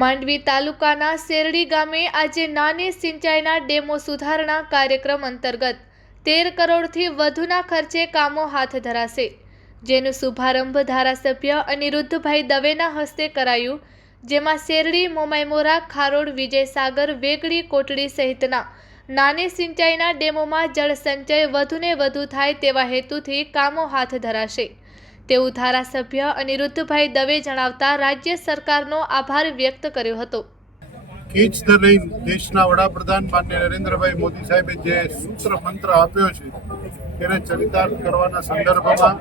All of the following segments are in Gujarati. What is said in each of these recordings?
માંડવી તાલુકાના શેરડી ગામે આજે નાની સિંચાઈના ડેમો સુધારણા કાર્યક્રમ અંતર્ગત તેર કરોડથી વધુના ખર્ચે કામો હાથ ધરાશે, જેનો શુભારંભ ધારાસભ્ય અનિરુદ્ધભાઈ દવેના હસ્તે કરાયું, જેમાં શેરડી, મોમાઈમોરા, ખારોડ, વિજયસાગર, વેગડી, કોટડી સહિતના નાની સિંચાઈના ડેમોમાં જળસંચય વધુને વધુ થાય તેવા હેતુથી કામો હાથ ધરાશે. તેવું ધારાસભ્ય અનિરુદ્ધભાઈ દવે જણાવતા રાજ્ય સરકારનો આભાર વ્યક્ત કર્યો હતો. કીચ રેઇન દેશના વડાપ્રધાન માન્ય નરેન્દ્રભાઈ મોદી સાહેબે જે સૂત્ર મંત્ર આપ્યો છે, તેને ચરિતાર્થ કરવાના સંદર્ભમાં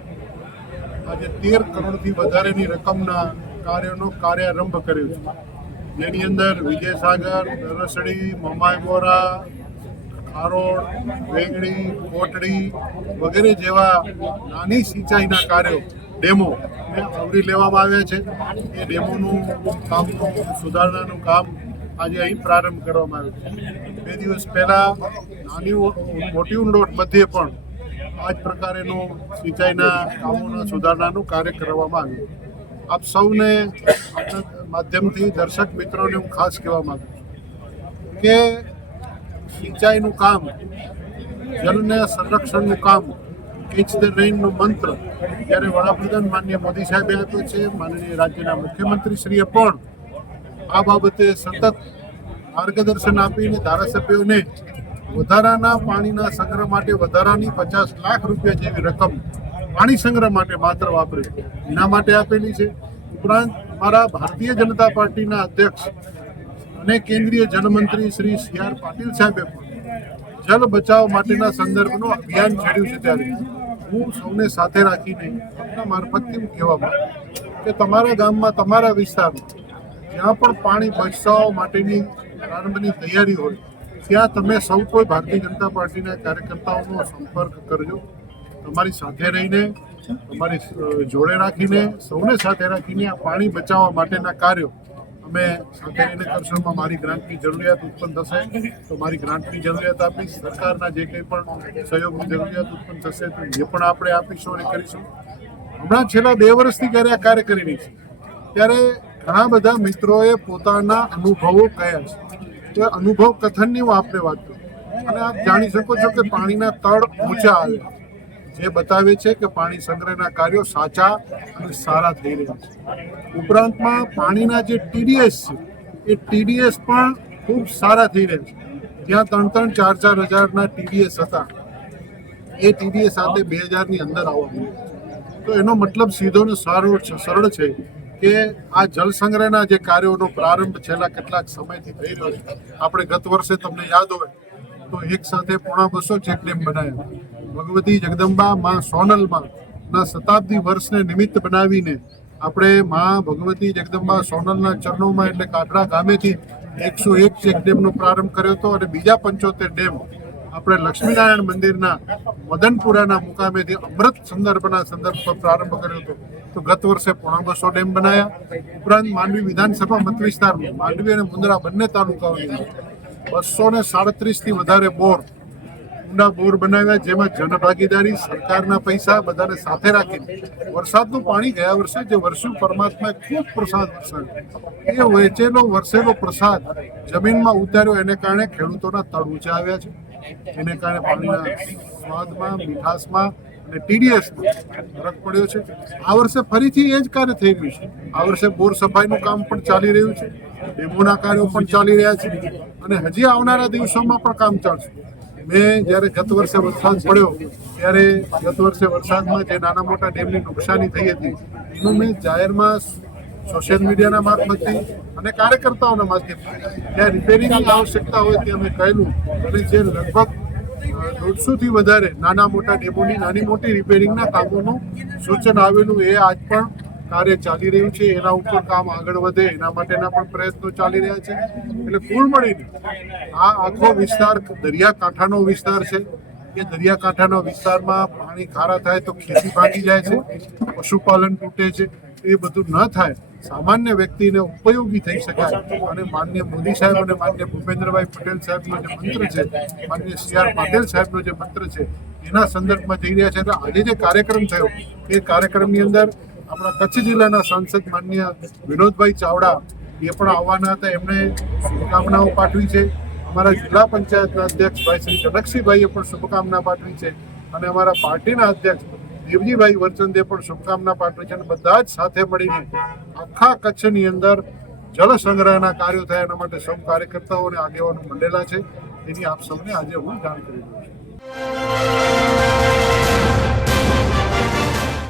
આજે તેર કરોડથી વધારેની રકમના કાર્યોનો કાર્યારંભ કર્યો છે. જેની અંદર વિજયસાગર, નરસડી મમાયમોરા ખારોડ વેંગડી કોટડી વગેરે જેવા નાની સિંચાઈના કાર્યો ડેમો આવરી લેવામાં આવ્યા છે. એ ડેમોનું કામનું સુધારણાનું કામ આજે અહીં પ્રારંભ કરવામાં આવ્યો છે. બે દિવસ પહેલા નાની મોટી ઉંડોટ મધ્યે પણ આ જ પ્રકારેનું સિંચાઈના કામોના સુધારણાનું કાર્ય કરવામાં આવ્યું. આપ સૌને માધ્યમથી દર્શક મિત્રોને હું ખાસ કહેવા માંગુ છું કે સિંચાઈનું કામ, જળને સંરક્ષણનું કામ કિચ ધ રેઇનનો મંત્ર જ્યારે વડાપ્રધાન માન્ય મોદી સાહેબે આપ્યો છે. માનનીય રાજ્યના મુખ્યમંત્રી શ્રીએ પણ આ બાબતે સતત માર્ગદર્શન આપીને ધારાસભ્યોને વધારાના પાણીના સંગ્રહ માટે વધારાની પચાસ લાખ રૂપિયા જેવી રકમ પાણી સંગ્રહ માટે માત્ર વાપરે. એના માટે આપેલી છે. ઉપરાંત મારા ભારતીય જનતા પાર્ટીના અધ્યક્ષ અને કેન્દ્રીય જલમંત્રી શ્રી સી આર પાટીલ સાહેબે પણ જલ બચાવ માટેના સંદર્ભનું અભિયાન છેડ્યું છે ત્યારે. હું સૌને સાથે રાખીને આપના મારફતથી હું કહેવા માંગુ કે તમારા ગામમાં તમારા વિસ્તારમાં જ્યાં પણ પાણી બચાવવા માટેની પ્રારંભની તૈયારી હોય, ત્યાં તમે સૌ કોઈ ભારતીય જનતા પાર્ટીના કાર્યકર્તાઓનો સંપર્ક કરજો. તમારી સાથે રહીને, તમારી જોડે રાખીને, સૌને સાથે રાખીને આ પાણી બચાવવા માટેના કાર્યો અમે સાથે કરશોમાં મારી ગ્રાન્ટની જરૂરિયાત ઉત્પન્ન થશે. તો મારી ગ્રાન્ટની જરૂરિયાત આપીશ. સરકારના જે કંઈ પણ સહયોગની જરૂરિયાત ઉત્પન્ન થશે તો એ પણ આપણે આપીશું અને કરીશું. હમણાં છેલ્લા બે વર્ષથી જ્યારે આ કાર્ય કરી રહી છે, ત્યારે ઘણા બધા મિત્રોએ પોતાના અનુભવો કહ્યા છે. તો અનુભવ કથનની હું આપને વાત કરું. અને આપ જાણી શકો છો કે પાણીના તળ ઊંચા આવે. જે બતાવે છે કે પાણી સંગ્રહના કાર્યો સાચા અને સારા થઈ રહ્યા છે. ઉપરાંતમાં પાણીના જે ટીડીએસ છે, એ ટીડીએસ પણ ખૂબ સારા થઈ રહ્યા છે. જ્યાં ત્રણ ત્રણ ચાર ચાર હજારના ટીડીએસ હતા. એ ટીડીએસ સાથે બે હજારની અંદર આવવા મળ્યું. તો એનો મતલબ સીધો ને સારો સરળ છે કે આ જળ સંગ્રહના જે કાર્યોનો પ્રારંભ છેલ્લા કેટલાક સમયથી થઈ રહ્યો છે. આપણે ગત વર્ષે તમને યાદ હોય તો એક સાથે પોણા બસો ચેકડેમ બનાવ્યા ભગવતી જગદંબા માં સોનલમાં ના શતાબ્દી વર્ષને નિમિત્ત બનાવીને આપણે માં ભગવતી જગદંબા સોનલના ચરણોમાં એટલે કાટડા ગામેથી એકસો એક ચેકડેમનો પ્રારંભ કર્યો હતો અને બીજા પંચોતેર ડેમ આપણે લક્ષ્મીનારાયણ મંદિરના મદનપુરાના મુકામેથી અમૃત સંદર્ભના સંદર્ભ પર પ્રારંભ કર્યો હતો. તો ગત વર્ષે પોણા બસો ડેમ બનાયા. ઉપરાંત માંડવી વિધાનસભા મત વિસ્તારમાં માંડવી અને મુંદ્રા બંને તાલુકાઓની બસો ને સાડત્રીસથી વધારે બોર ઊંડા બોર બનાવ્યા, જેમાં જનભાગીદારી, સરકારના પૈસા બધાને સાથે રાખીને. વરસાદનું પાણી ગયા વર્ષે જે વર્ષું પરમાત્માએ ખૂબ પ્રસાદ વરસાવ્યો. એ વેચેલો વરસેલો પ્રસાદ જમીનમાં ઉતાર્યો, એને કારણે ખેડૂતોના તળ ઊંચા આવ્યા છે. એને કારણે પાણીના સ્વાદમાં, મીઠાશમાં અને ટીડીએસમાં ફરક પડ્યો છે. આ વર્ષે ફરીથી એ જ કાર્ય થઈ રહ્યું છે. આ વર્ષે બોર સફાઈનું કામ પણ ચાલી રહ્યું છે. ડેમોના કાર્યો પણ ચાલી રહ્યા છે. અને હજી આવનારા દિવસોમાં પણ કામ ચાલશે. મેં જ્યારે ગત વર્ષે વરસાદ પડ્યો, ત્યારે ગત વર્ષે વરસાદમાં જે નાના મોટા ડેમની નુકસાની થઈ હતી, એનું મેં જાહેરમાં સોશિયલ મીડિયાના મારફતથી અને કાર્યકર્તાઓના માધ્યમથી જ્યાં રિપેરિંગની આવશ્યકતા હોય ત્યાં મેં કહેલું. અને જે લગભગ દોઢસોથી વધારે નાના મોટા ડેમોની નાની મોટી રિપેરિંગના કામોનું સૂચન આવેલું એ આજ પણ કાર્ય ચાલી રહ્યું છે, એના ઉપર કામ આગળ વધે, એના માટેના પણ પ્રયત્નો ચાલી રહ્યા છે. એટલે કુલ મળીને આ આખો વિસ્તાર દરિયાકાંઠાનો વિસ્તાર છે. કે દરિયાકાંઠાના વિસ્તારમાં પાણી ખારા થાય તો ખેતી ભાગી જાય છે, પશુપાલન તૂટે છે, એ બધું ન થાય, સામાન્ય વ્યક્તિને ઉપયોગી થઈ શકાય. અને માન્ય મોદી સાહેબ અને માન્ય ભૂપેન્દ્રભાઈ પટેલ સાહેબનો જે મંત્ર છે, માન્ય સી આર પાટીલ સાહેબનો જે મંત્ર છે, એના સંદર્ભમાં જઈ રહ્યા છે. એટલે આજે જે કાર્યક્રમ થયો, એ કાર્યક્રમની અંદર આપણા કચ્છ જિલ્લાના સાંસદ માન્ય વિનોદભાઈ ચાવડા એ પણ આવવાના હતા. એમણે શુભકામનાઓ પાઠવી છે. અમારા જિલ્લા પંચાયતના અધ્યક્ષ ભાઈ શ્રી જનકસિંહભાઈએ પણ શુભકામના પાઠવી છે. અને અમારા પાર્ટીના અધ્યક્ષ દેવજીભાઈ વરચંદે પણ શુભકામના પાઠવી છે અને બધા જ સાથે મળીને આખા કચ્છની અંદર જળ સંગ્રહના કાર્યો થાય. એના માટે સૌ કાર્યકર્તાઓ અને આગેવાનો મળેલા છે. એની આપ સૌને આજે હું જાણ કરી દઉં છું.